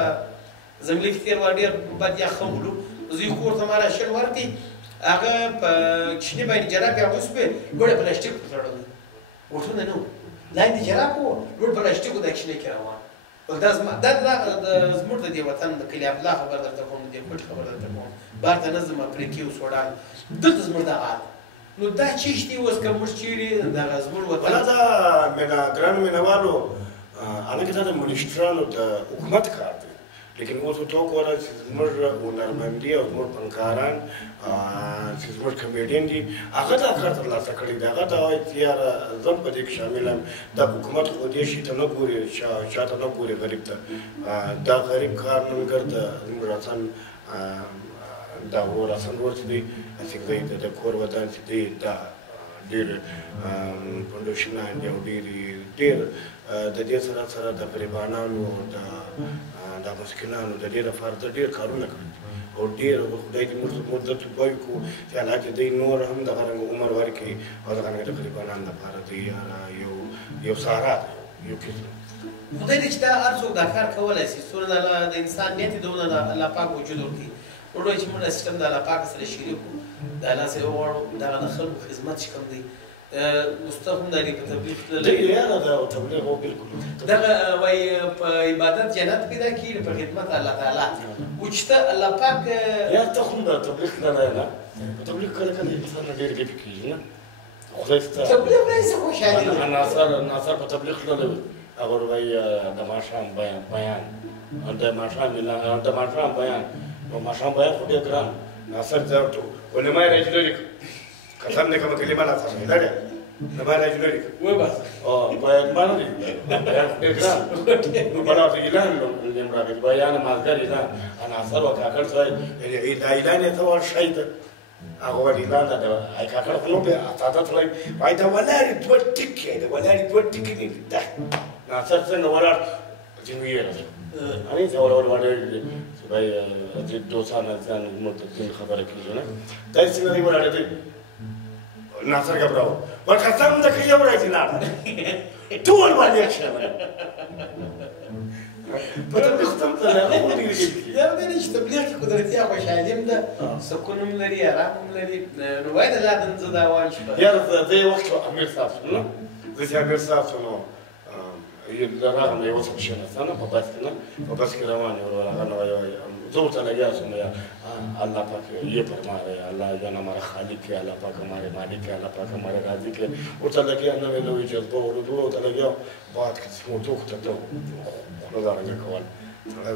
زملي کې تیر ور ډېر بد یا خملو زه کور ته ماره شل ورتي هغه په کښنی باندې جراب یا اوس په ګوره پلاستیک پټړل ورته نه لاندې جراب وو ګوره پلاستیک د کښنی کې روان ول دا زموږ د دې وطن د کلی الله خبر درته کوم، د پټ خبر درته کوم، بار ته نظم پرې کې وسوړل دلته زموږ د غال. نو دا چیشتي اوس که موږ چیرې دغه زموږ وطن ولا دا ګرانو مینوالو هلکه دا د منیسټرانو د حکومت کار دی، لیکن اوس ورته وګوره چې زموږ هنرمندي او زموږ فنکاران چې زموږ کمیډین دي هغه دا کار ترلاسه کړی دی. هغه دا وایي چې یاره زه په دې کې شامل یم، دا حکومت خو دې شي ته نه ګوري، چا ته نه ګوري غریب ته. دا غریب کار ننګر د زموږ رسن دا رسن ور چې دی سیکزۍ د کور ودان چې دی دا ډېر فاونډیشنان دي او ډېر د دې سره سره د غریبانانو د مسکینانو د دې لپاره د ډېر کارونه کړي او ډېر خدای دې موږ ته وایو چې الله چې دوی نور هم دغه رنګ عمر ورکړي او دغه رنګ د غریبانانو لپاره دوی یو سهارا یو کیسه خدای دې چې دا هر څوک دا کار کولی شي څونه د انسان نیت یې دونه د الله پاک وجود ورکړي. وروړو چې موږ سیستم د الله پاک سره شریک کړو، د الله سره وغواړو دغه د خلکو خدمت چې کوم دی استاد هم لري په تبلیغ تللی یاره دا تبلیغ هو بالکل دغه وایي په عبادت جنت پیدا کېږي، په خدمت الله تعالی وچته الله پاک یا ته خو د تبلیغ تللی نه په تبلیغ کله کله انسان ډېر ګپې کېږي نه خدای ستا تبلیغ نه څه خوشحالي ناصر په تبلیغ تللی و هغه وایي د ماښام بیان د ماښام بیان نو ماښام بیان خو ډېر ګران ناصر ځه ورته ولې ما یې راجلري قسم دې کومه کلمه لا څه نه ده نه ما راجلري و بس بیان باندې بیان خو ډېر ګران نو بلا ته اعلان نمرا بیان مازګر اعلان ناصر وکاکړ ځای اعلان یې ته ور شي ته هغه ور اعلان ده اي کاکړ خو نو به عادت لای وای دا ولاري دوه ټکی دا ولاري دوه ټکی دي دا ناصر څنګه ولار جنویه راځي अनि जवळ भाइ दोसाना जानु म त दिन खबर किजो न दाइसिन नै बराडे ते नासर घबराओ वर खसम त खियो राइति ना टोल वाली अक्षर पता बختم ته نه مو دي یا د دې تبلیغ کې قدرتي هغه شاهدیم ده سکونم لري آرام لري نو وای د لادن زدا وای شي یا زه وخت امیر صاحب نو زه امیر صاحب نو راغله یو څه شي نه سنه په بس کې روان یو راغله وای زه ته لګیا سم یا الله پاک یہ فرما رہے ہیں اللہ جو ہمارا خالق ہے اللہ پاک ہمارے مالک ہے اللہ پاک ہمارے رازق ہے وہ ته لګیا نو نو جذبه ورو ته لګیا بعد کې مو ته ته خدا راځي کول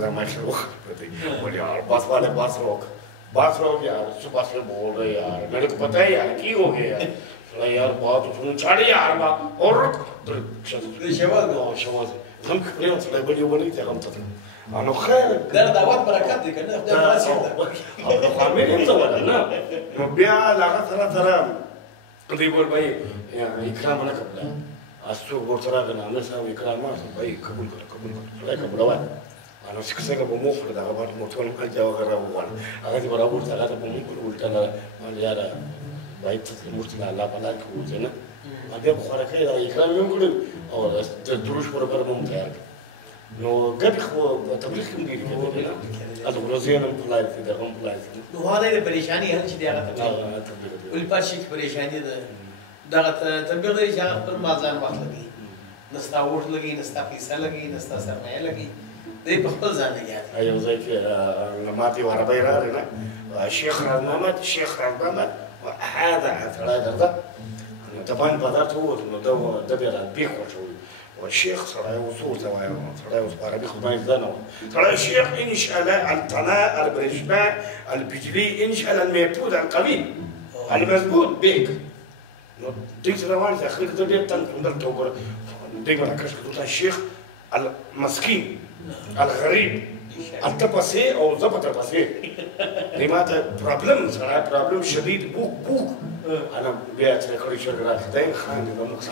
دا ما شو پته ولې یار بس روک यार सुबह से बोल रहे यार मेरे को पता है यार की हो गया यार यार बहुत सुन छाड़े यार बा और شواز هم كبريت لا يقول يوني تغم تطلع انا خير ده دعوات بركات دي كده ده راسي ده خامين انت ولا لا نبيع لا ترى دي يقول باي يعني اكرام انا قبل استو ورتراغ نامه ساوي كلامات باي قبول لا قبول أنا سكسك بموف كده غبار موتون ما جاوا غرابوان أكيد برابور تلا تبوم كل تلا ما يارا بايت مرتنا لا بلاك وزنا أبي بخارك يا إكرام يوم كله أو تدروش برابر ممتاز نو قبل خو تبليغ كبير كده هذا برازيل بلايف ده هم بلايف نو هذا اللي بريشاني هل شيء ده والبارشيك بريشاني ده تبليغ ده جاه پر مازان وقت لگی نستا ووٹ لگی نستا پیسہ لگی نستا سرمایہ لگی ده بخبل زانه يعني. أيوة زي لماتي وعربي رارنا الشيخ محمد الشيخ محمد هذا ثلاثة طبعا بدأت هو ده بيرد بيخ والشيخ صراحة وصول صراحة وصبارة بيخ ما يزدنوا صراحة الشيخ إن شاء الله الطناء البرجماء البجلي إن شاء الله الميبود القوي المزبوط بيك ديك سلوان تأخير ده بيتن تندر توقر ديك ولا كشك الشيخ المسكين الغريب التبسي او ضبط البسي لماذا بروبلم صراحه بروبلم شديد بوك انا بيعت كل شيء راح دايم خان ده مقصد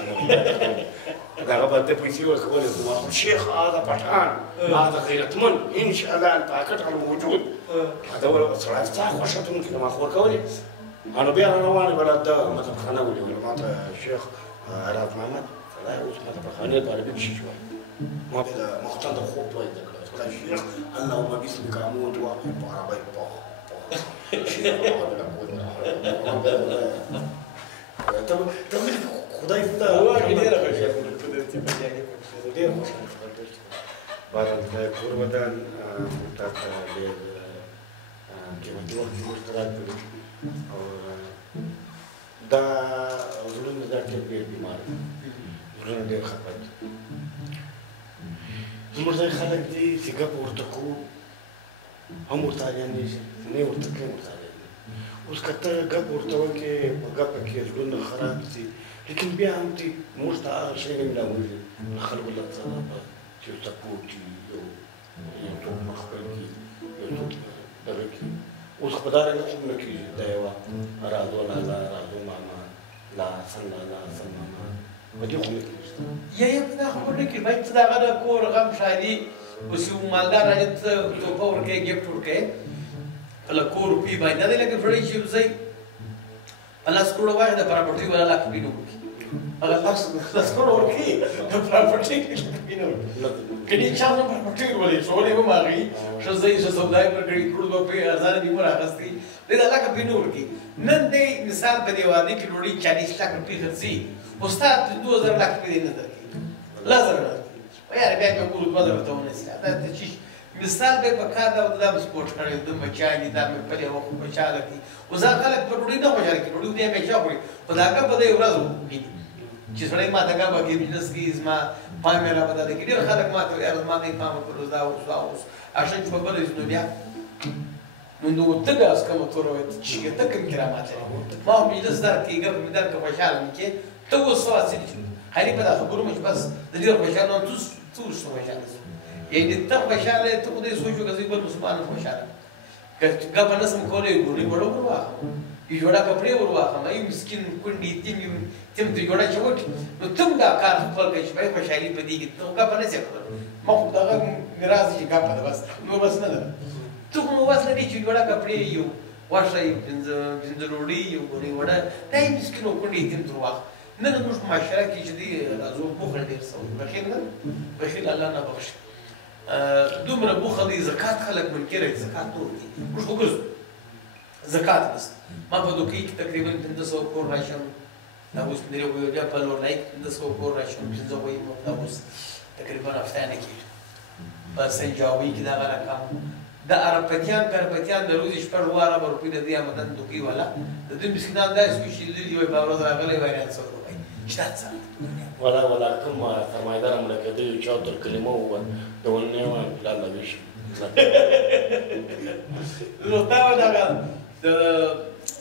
ده غبا تبيسي وكول الشيخ هذا بطان هذا غيرتمن ان شاء الله الباكت على موجود هذا هو صراحه تاخذ شتون كما اخبر كولي انا بيع رواني بلد مثلا خانه ولا ما الشيخ عراف محمد فلا يوسف مثلا خانه طالب شيء شوي ما بدا مختار خوب توي ذكر الشيخ اللهم باسمك اموت واحب عربي شيخ تم خداي فدا هو كده راه بعد كوربدان متات لل كما تقول مشترك دا ظلم ذاك البيت بمار ظلم ده خبط زمر زي خلق دي تجاب ورتكو هم ورتاليان دي نه ورتكين ورتاليان وسكتا جاب ورتوان كي جاب كي زلون خراب دي لكن بيها أنتي مشتا شيء من الأول نخلق لك صلابة شو تكوتي يوم مخبركي يوم بركي وسخبدار نحن نكيج دايوا رادو لا رادو ماما لا سنة لا سنة ما بدي أقول يا بنا خبرك البيت ده غدا كور غم شادي وسيو مالدار راجت تو باور كي جيب تور كي فلا كور بي باي ده لك فريش زي الله سكرو واحد ده بروبرتي ولا لا كبينو الله سكرو كي ده بروبرتي كبينو كني شامل بروبرتي ولا شو اللي ما غي شو زي شو سوداي برغري كرو بي ازان دي مرا خستي ده لا كبينو كي نن دي مثال بدي وادي كلوري 40 लाख रुपए खर्ची استاذ 2000 लाख रुपए देने दर لازم يعني بيعمل يقولوا بدر تونس هذا تشيش مثال بكذا وده سبورت كاري ده مچاني ده مپلي هو مچالكي وزا خلک پروډي نه وځي پروډي دې مې چاپړي په داګه په دې ورځو چې سړی ما داګه به بزنس کې زما پامه را بده کې ډېر خلک ما ته یار ما دې پامه کړو دا اوس عشان په بل اسنو بیا نو ته داس کوم تروت چې ته کوم کرامات ما هم بزنس در کې ګب مې در کې خوشاله کې ته وسو اصلي هري په داخل ګورم چې بس د دې خوشاله نو تو خوشاله يعني التقوى شاله تقضي سوشو كذي بل مسلمان خوشاله كقبل ناس مكولي يقولي بڑو بروا يجوڑا کپڑے وروا هم اي مسكين كندي تم تجوڑا چوٹ نو تم دا کار خپل کې شپه خوشالي پدې کې ته قبل نه څه ما خو دا میراث چې قبل بس نو بس نه ته نو بس نه چې جوړا کپڑے یو واشه بنز روړي یو ګوري وړا دای مسكين كندي تم تروا نن موږ معاشره کې چې دی راځو بوخل ډیر سو بخیل نه بخیل الله نه بخښ دومره بوخل دي زکات خلک منکر زکات نور دي موږ وګورو زکات بس ما په دوی کې تقریبا 500 کور راشم دا اوس مې یو بیا په لور لایک 500 کور راشم 500 وي دا اوس تقریبا افتانه کې په سنجاوي کې دا رقم دا عربتيان د روزي شپږ واره ورپې د دې آمدن دوی ولا د دې مسکینان دا سوي دی وي په ورځ راغلي وای نه څه وای شتات ولا كم فرمايدار ملكدي يشاطر كلمه هو دوني لا لا بيش نو دا دا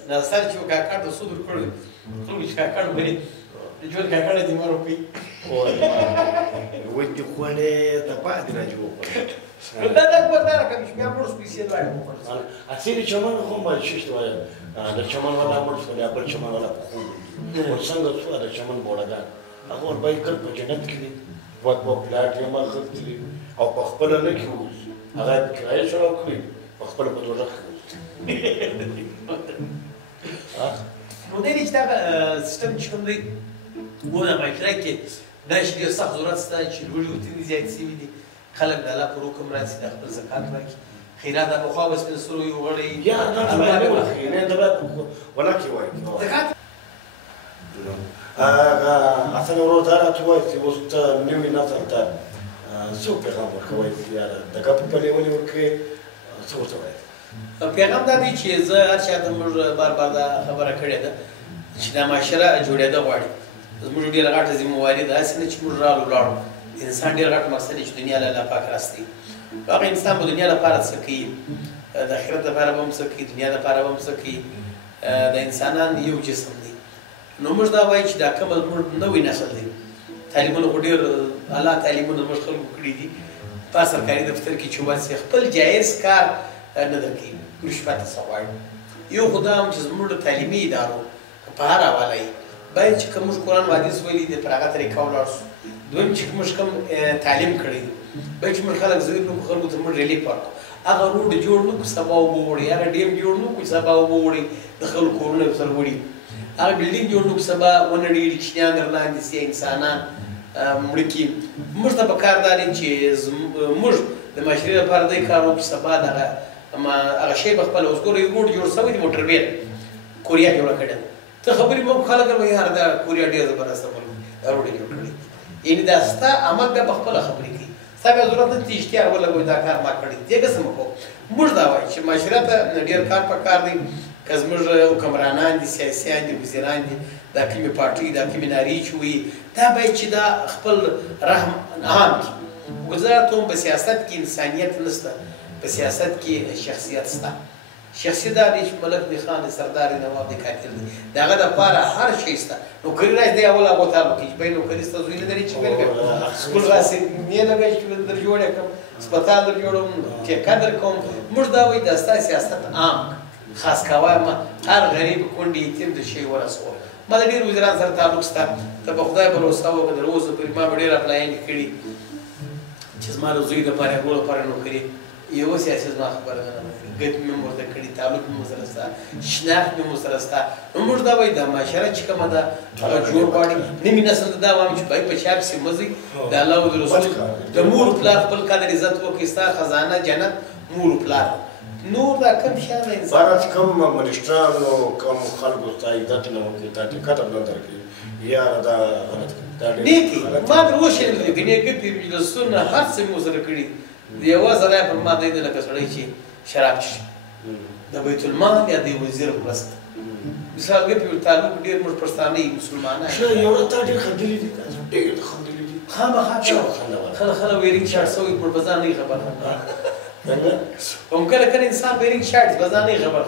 د سرچ وکړه د صدر کړو ټول چې کړه بری جوړ کړه د مورو پی او ودي خوانه ته پاتې راځو دا ګوردا کوم چې بیا مور سپیشل وای اصلي چمن هم باید شي وای د چمن ولا مور سره بل چمن ولا خو څنګه څو د چمن بوړګان هغه ورباندې کل په جنت کې دي وخت په پلاټ یې ما غوښتلي او په خپله نه کې اوسي هغه یې په کرایه چلاو کړي په خپله په دوزخ کې اوسي نو دی چې دغه سیستم چې کوم دی ونه معاشره کې دا چې ډېر سخت ضرورت شته چې لوړې وتنې زیات شوي دي خلک د الله پر حکم راسي د خپل زکات راکړي خیرات د پخوا به سپین سرو یو غړی یا دا باندې واخلي نه دا ولا کې وایي زکات اصل ورو دا راته وایي چې اوس ته نوي نسل ته څو پیغام ورکوئ یاره د ګپ په لیولې ورکوې څه ورته وایي پیغام دا دی چې زه هر چا ته موږ بار بار دا خبره کړې ده چې دا معاشره جوړېده غواړي زموږ ډېره غټه ذمهواري ده هسې نه چې موږ رالو لاړو انسان ډېر غټ مقصد دی چې دنیا له الله پاک راستوي هغه انسان به دنیا لپاره څه کوي د آخرت لپاره به هم څه کوي دنیا لپاره به هم څه کوي د انسانان یو جسم دی نو موږ دا وایو چې دا کوم زموږ نوی نسل دی تعلیمونه خو ډېر اعلی تعلیمونه زموږ خلکو کړي دي په سرکاري دفتر کې چې واسي خپل جایز کار نه درکوي رشوت څه غواړي یو خو دا هم چې زموږ د تعلیمي ادارو په هر حواله یې باید چې کوم موږ قرآن و حدیث ویلي دي پر هغه طریقه ولاړ شو دویم چې موږ کوم تعلیم کړی دی باید چې موږ خلک ضرور کړو خلکو ته موږ ریلیف ورکړو هغه روډ جوړ نه کړو سبا اوبه وړي هغه ډیم جوړ نه کړو سبا اوبه وړي د خلکو کورونه ورسره وړي هغه بلډینګ جوړ نه کړو سبا ونړېږي کوچنیان درلاندې سي انسانان مړه کړي موږ ته پکار دا دی چې موږ د معاشرې لپاره دی کار وکړو سبا دغه هغه شی به خپله اوس ګوره یو روډ جوړ شوی دی موټر ویل کوریا جوړه کړې ده ته خبرې مو خلک وایي یاره دا کوریا ډېر زبردسته دا روډ یې جوړ کړی یعنې دا ستا عمل بیا په خپله خبرې کوي ستا بیا ضرورت نه چې اشتیار ولګوي دا کار ما کړی دی څه مه کوو موږ دا وایو چې معاشره ته ډېر کار پکار دی که زموږ حکمرانان دي سیاسیان دي وزیران دي دا کومې پارټۍ دا کومې نارې چې وایي دا باید چې دا خپل رحم عام کړي وزارت هم په سیاست کې انسانیت نشته په سیاست کې شخصیت شته شخصیت دا دی چې ملک دی خان دی سردار دی نواب دی کاتل دی د هغه دپاره هر شی شته نوکري راشي دی اول هغو ته وکړي چې بهی نوکري سته زوی نه لري چې پیل کړم سکول راسي نیې لګوي چې در جوړ کړم هسپتال در جوړوم ټیکه در کوم موږ دا وایي دا ستا سیاست عام خاص کوه ما هر غریب کونډې یتیم د شی ورسول ما د ډېرو وزیرانو سره تعلق شته ته په خدای بروسه وکړه تر اوسه پورې ما به ډېر اپلاینې کړي چې زما د زوی دپاره هغو لپاره نوکري یو سیاسي زما خبره نه ګټ مې هم ورته کړي تعلق مې ورسره شته شناخت مې ورسره شته نو موږ دا وایو دا معاشره چې کومه ده هغه جوړ غواړي نوي نسل ته دا وایم چې باید په چا پسې مه ځئ د الله او د رسول د مور پلار خپل قدر عزت وکړي ستا خزانه جنت مور پلار نور دا کم شیان د انسان بارت کم مشرانو کم خلکو ستا عزت نه وکړي تا ټیکټ هم نه درکړي یاره دا غلط کړي نیکي ما تر اوسه نه لیدلي نیکي مجلسونه هر څه مې ورسره کړي د یوه ځله یې پر ما دی لکه سړی چې شراب څښي د بیت المال یا د وزیر مرسته مثال ګر په تعلق ډېر موږ پښتانه یو مسلمانان یو تا ډېر خندلي دي تاسو ډېر خندلي دي خامخا خلک ویرینګ شارټ سوی پر بازار نه خبر هم کله کله انسان ویرینګ شارټ بازار نه خبر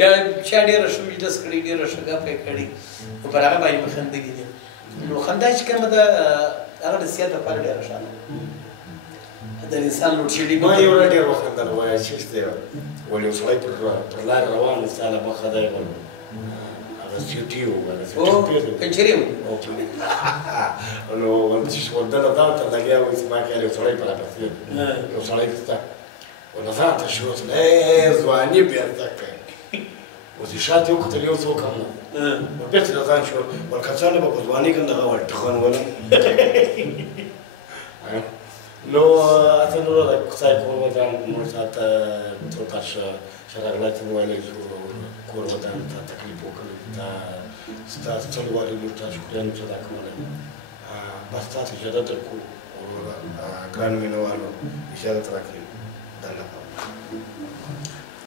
یا چا ډېره ښه مجلس کړی ډېره ښه ګپې کړي نو پر هغه باندې مې خندلي دي نو خندا چې کومه ده هغه د صحت لپاره ډېره ښه ده د انسان لوټ شوي ما یو ډېر وخندل وایه چېرته ولې یو سړی پر لاره روان دی ستا له مخه دی هغه سیټي و پنچري و نو ورپسې دله دالته لګیا و چې ما خیال یو سړی په راپسې یو سړی سته ونه ځانته شو ځواني بېرته کړ اوس یې شاته یې وکتل یو څوک هم نه نو بېرته د ځان شو ورکڅاله به په ځواني کې دغه ټخنولم No, asta nu era stai cu următoare mulți ata tot așa și era relație cu ele cu următoare tata clipul că sta celuare mult așa cu ea nu știu dacă mă bastate și dată cu gran minowano și dată la clip dar la